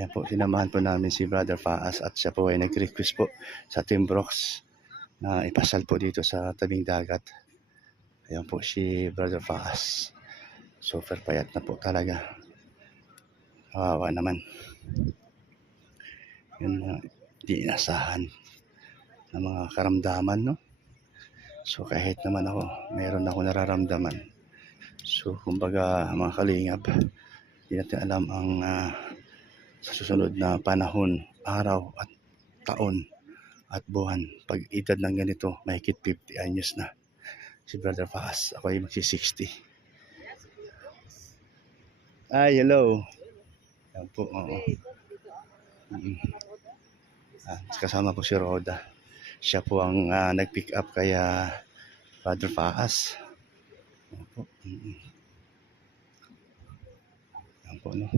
Ayan po, sinamahan po namin si Brother Faas at siya po ay nag-request po sa Team Brooks na ipasal po dito sa tabing dagat. Ayan po si Brother Faas. Super payat na po talaga. Kawawa naman. Yun, di inasahan na mga karamdaman, no? So kahit naman ako, mayroon ako nararamdaman. So kumbaga mga kalingap, hindi natin alam ang sa susunod na panahon, araw at taon at buwan. Pag edad ng ganito, mahigit 50 anyos na. Si Brother Faas, ako ay magsi-60. Ay, hello. Yan po, oo. Kasama po si Roda. Siya po ang nag-pick up kaya Brother Faas. Yan po. Yan po, no?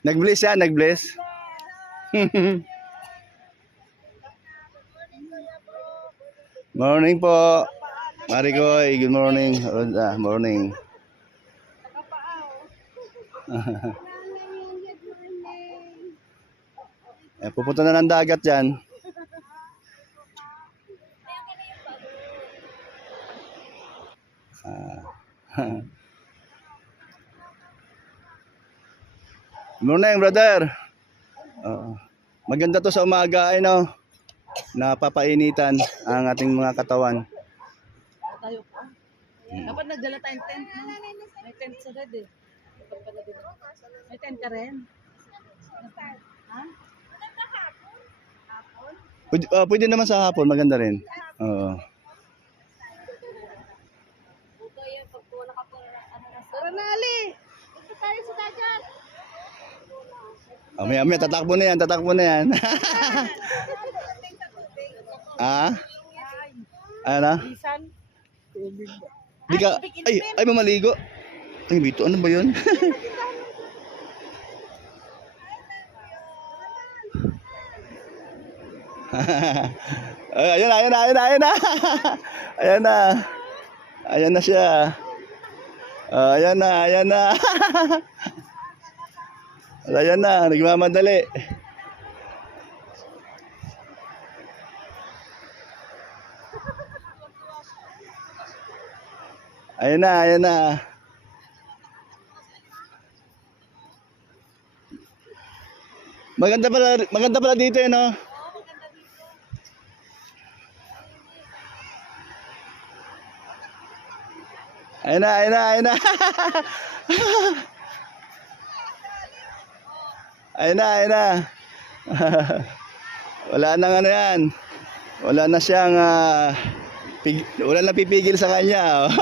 Nag-bless yan, nag-bless. Morning po. Maricoy, good morning. Morning. Pupunta na ng dagat dyan. Morning, brother. Maganda to sa umaga ay no. Napapainitan ang ating mga katawan. Tayo pa. Dapat nagdala tayong tent. No? May tent sa dad eh. May tent ka rin. Ha? Pwede naman sa hapon, maganda rin. Oo. Tara na, Ali! Ito tayo sa dagat. Amaya, tatakbo na yan, tatakbo na yan. Ano? Bisan. Di ka, ay mamaligo. Ay, Bito, ano ba yun? Ayan na. Ayan na siya. Ayan na. Ayan na, nagmamadali. Ayan na. Maganda pala dito eh, no? Ayan na. Ayan na. Wala nang ano yan. Wala na siyang wala na pipigil sa kanya. Oh.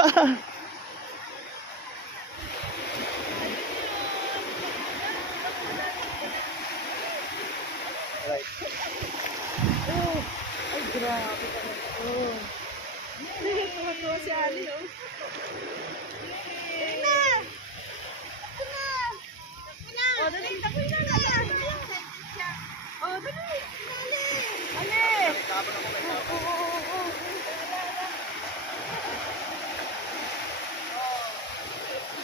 Ay, grabe ka na. Tuwa si Ali, oh. Oh, dali. Oh, dali. Ali!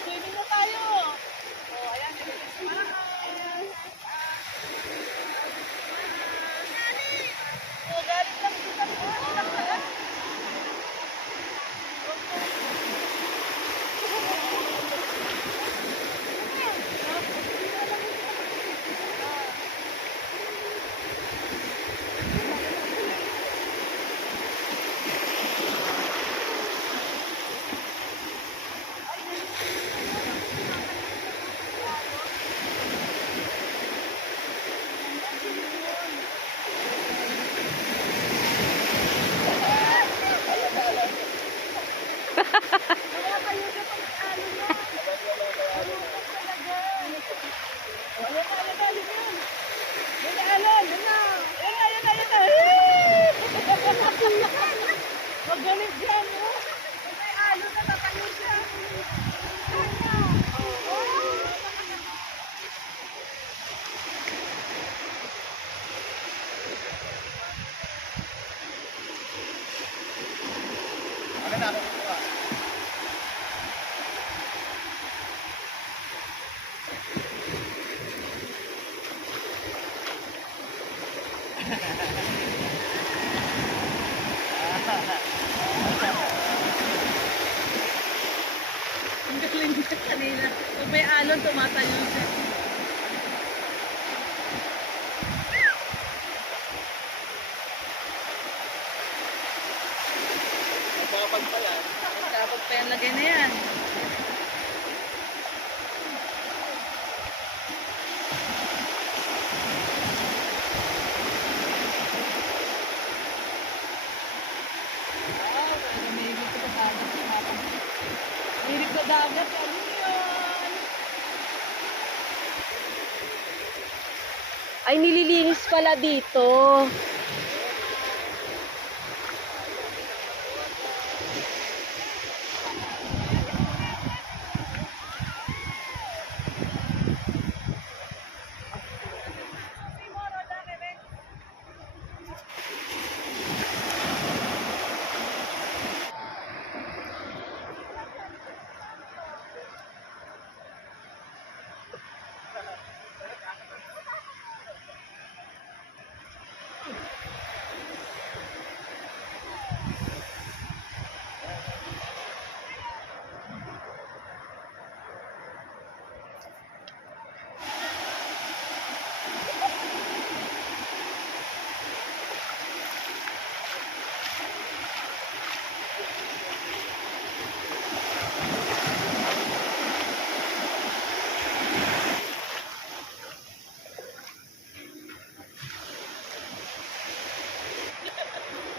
Swimming na tayo. Oh, ayan. Oh, galing lang kita po. Magaling dyan, oh. May alo na nakayo siya. Ang galing niya kanina. Pag may alon, tumatayo siya. Magkapag pa yan, lagay na yan. Wow, talaga may higit sa dagat. Hilig sa dagat, ano yun? Ay, nililinis pala dito.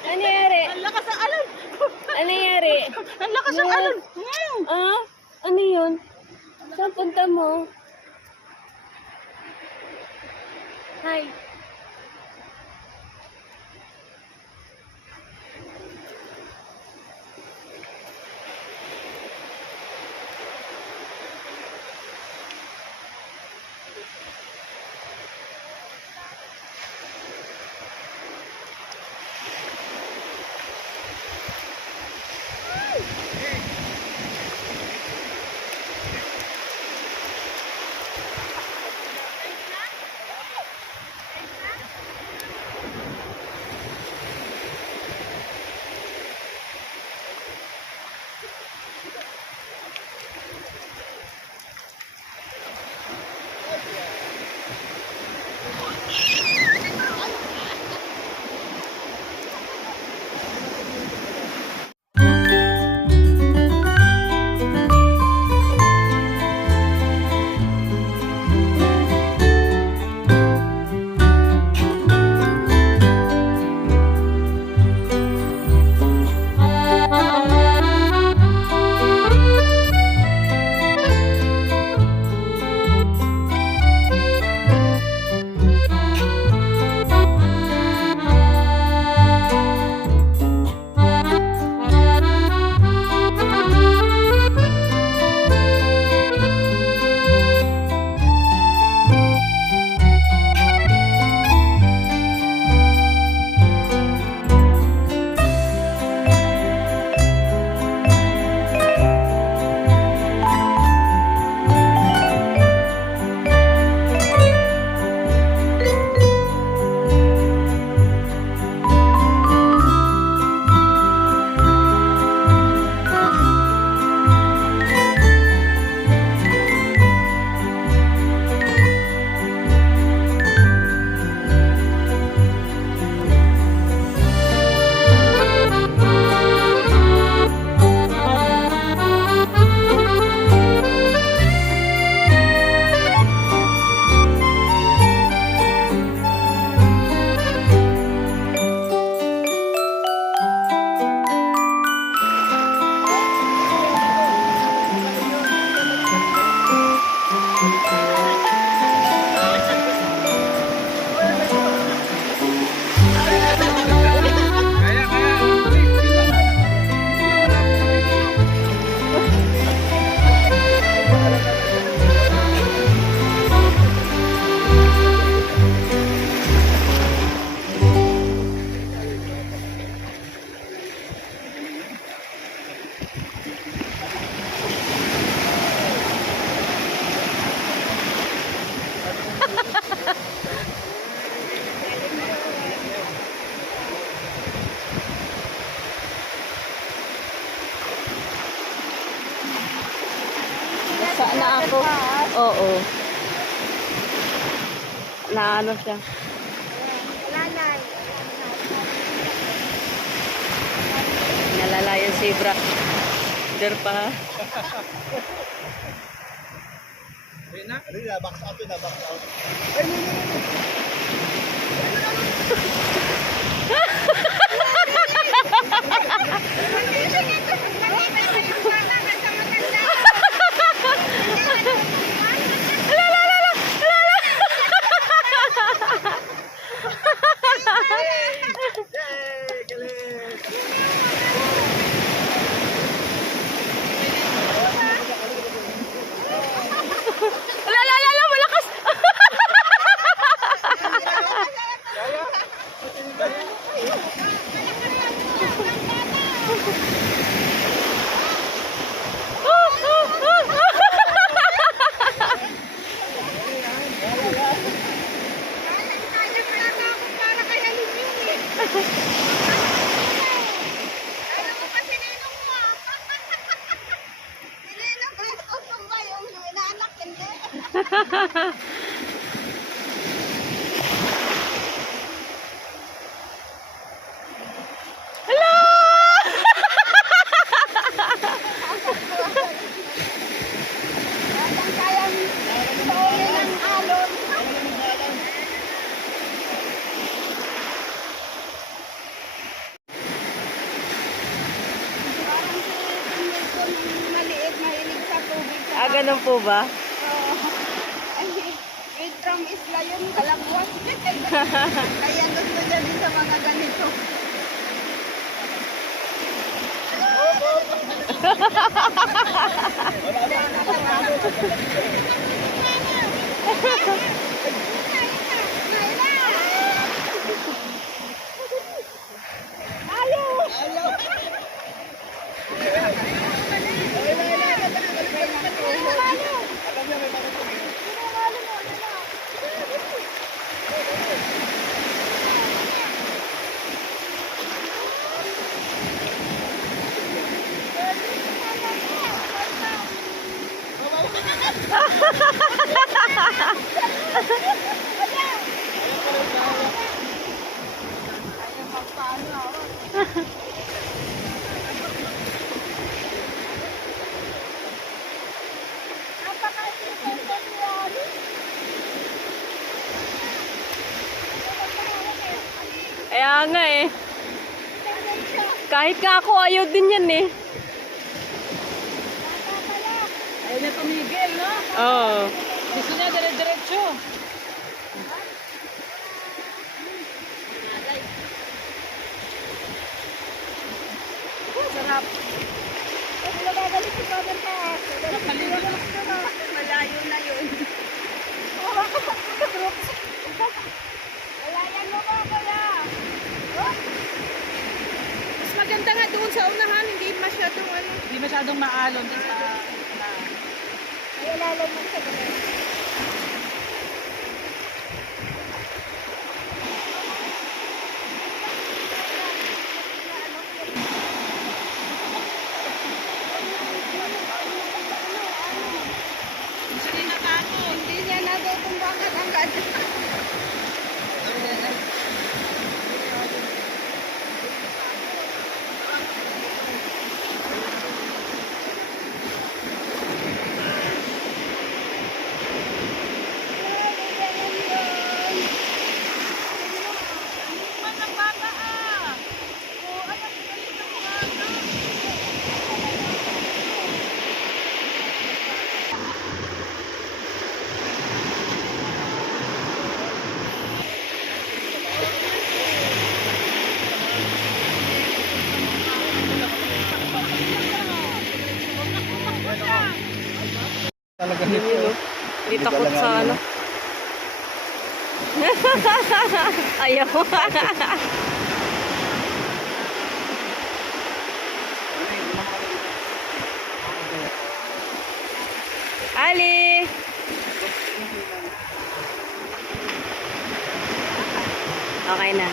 Ano nangyari? Ang lakas ng alon! Ano nangyari? Ang lakas ng alon! Ah? Ano yun? Saan punta mo? Hi. Oo. Na ano siya. Lalay. Nalala yung zebra. Der pa. Box out na, box out. Malakas! Maliit, mahilig sa tubig. Ah, ganun po ba? Ay, wait from isla yun, kalabwas. Kaya gusto niya din sa mga ganito. Kaya nga eh. Kahit nga ako, ayaw din yan eh. Ayaw na tumigil, no? Oo. Gusto niya dire-diretso. Sarap. Pag nagagalit si Father ka, malayo na yun. Alayan mo ba, kuya? Mas maganda nga doon sa unahan, hindi masyadong maalon din sa ay ilalim mo sa gano'n. Hindi niya natutumbakan agad. Talaga Yun yun, oh. Hindi takot sa ano. Ayaw. Ali! Okay na.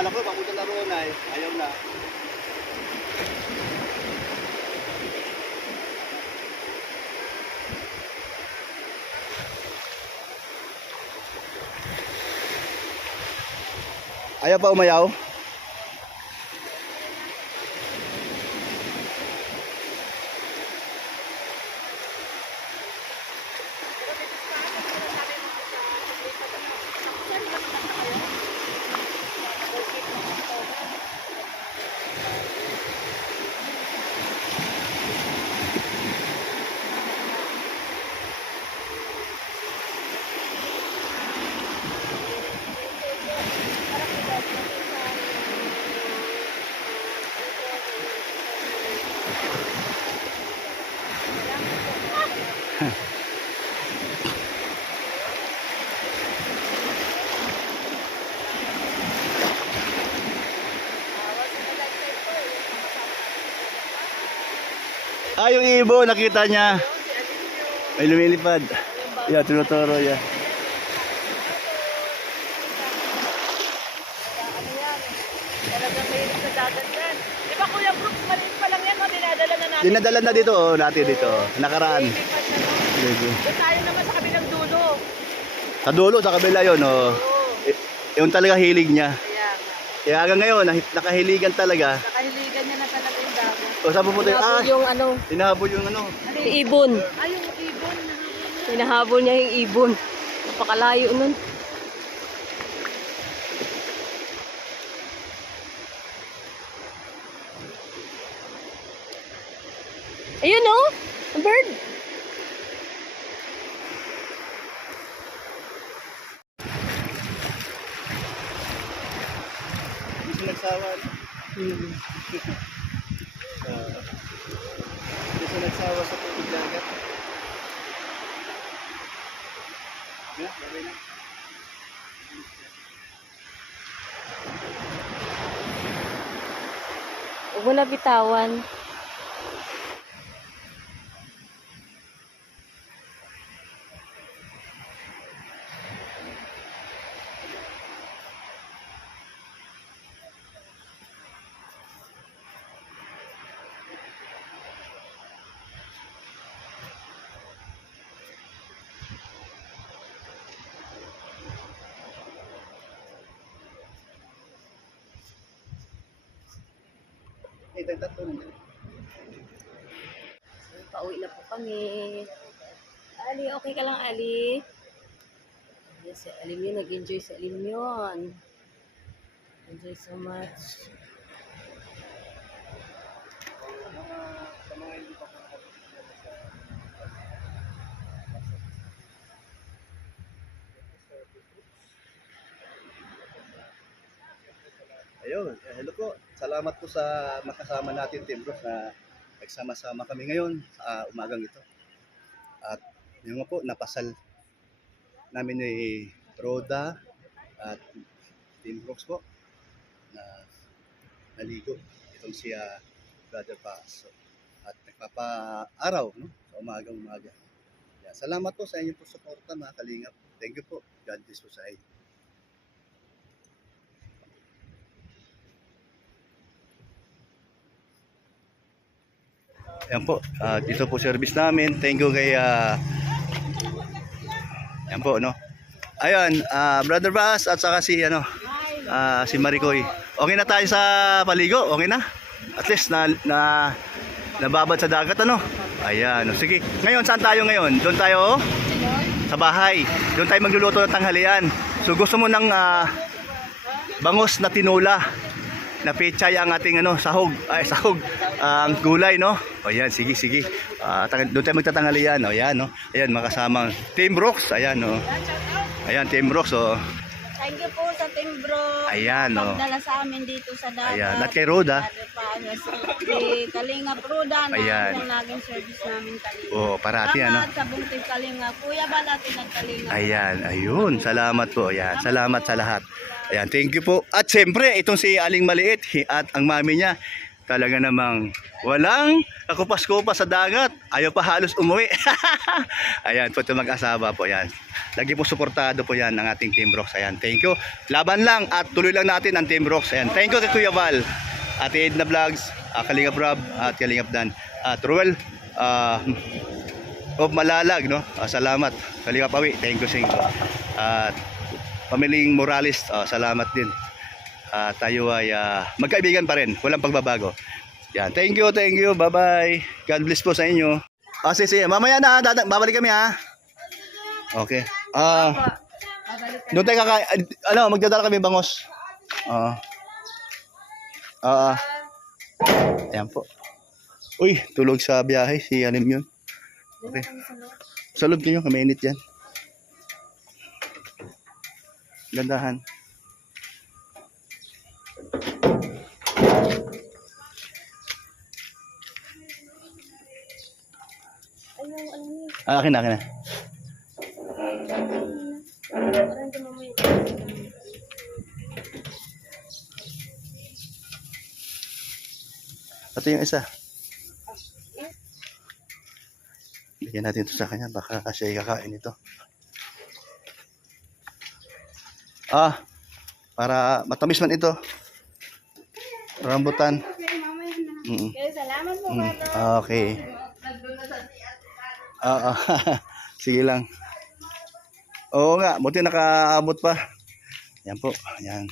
Akala ko, papunta na roon ay. Ayaw na. Ayaw pa umayaw? Ah, yung ibo, nakita niya. May lumilipad. Yeah, tinuturo yan. Ano yan? Talagang mahilig sa dagat yan. Di ba Kuya Brooks, maliit pa lang yan, no? Dinadala na natin. Dinadala na dito, oh, natin dito. Nakaraan. Lilipat na, no? Doon tayo naman sa kabilang dulo. Sa dulo, sa kabila yun, oh. Oo. Yung talaga hilig niya. Kaya nga. Kaya hanggang ngayon, nakahiligan talaga. Nakahiligan niya na talaga yung dagat. O, saan pupunta yun? Ah, Yung ano, hinahabol yung ano. yung ibon. Ay, yung ibon. Hinahabol niya yung ibon. Napakalayo nun. Ayun oh, a bird. Hindi siya nagsawa. Hindi siya nagsawa sa tubig dagat. Yeah, okay na. Huwag mo na bitawan. Eh, tatlo na. Pauwi na po kami. Ali, okay ka lang, Ali? Yes, si Alim yun. Nag-enjoy si Alim yun. Enjoy so much. Ayun, hello po. Salamat po sa makasama natin, Team Bros, na nagsama-sama kami ngayon sa umagang ito. At yun nga po, napasal namin ni Roda at Team Bros po na naligo itong si Brother Paso. At nagpapa-araw, no? Sa umagang-umaga. Yeah, salamat po sa inyong po suporta, mga kalingap. Thank you po. God bless po sa inyo. Yan po, dito po service namin. Thank you kay yan po, no. Ayun, Brother Bass at saka si si Maricoy. Okay na tayo sa paligo, okay na? At least nababad sa dagat, ano? Ayan, no. Sige. Ngayon, saan tayo ngayon? Doon tayo sa bahay. Doon tayo magluluto ng tanghalian. So gusto mo ng bangos na tinula na pechay ang ating sahog, ang gulay, no? O yan, sige. Doon tayo magtatanghalian. O yan, no? Ayan, makasamang Team Brooks. Ayan, no? Ayan, Team Brooks, o. Thank you po sa Team Bro. Ayan, no? Pagdala sa amin dito sa dagat. Ayan, at kay Roda. Si Kalingap Roda na Ayan. yung naging service namin Kalingap. O, parati, ano? Salamat sa Bungtib Kalingap. Kuya Balati nagkalingap. Ayan, ayun. Salamat po. Ayan, salamat sa lahat. Ayan, thank you po. At siyempre, itong si Aling Maliit at ang mami niya. Talaga namang walang kakupas-kupas sa dagat. Ayaw pa halos umuwi. Ayan po ito mag-asawa po yan. Lagi po suportado po yan ng ating Team Brooks. Ayan, thank you. Laban lang at tuloy lang natin ang Team Brooks. Ayan, thank you kay Kuya Val, Ate Edna Vlogs, Kalingap Rob at Kalingap Dan. At Ruel, of Malalag, no? Salamat. Kalingap Awi, thank you sa inyo. At Pamiling Morales, salamat din. Tayo ay magkaibigan pa rin, walang pagbabago. Yan, thank you, bye-bye. God bless po sa inyo. Sige, mamaya na, babalik kami ha. Okay. Doon tayo magdadala kami bangos. Ayan po. Uy, tulog sa biyahe, si Alim yun. Okay. Sa loob kayo, kamainit yan. Gandahan. Akin na. Ito yung isa. Bigyan natin ito sa kanya. Baka siya ikakain ito. Para matamis man ito. Rambutan. Salamat po, Okay. Sige lang. Oo nga, buti nakaabot pa. Yan po. Yan.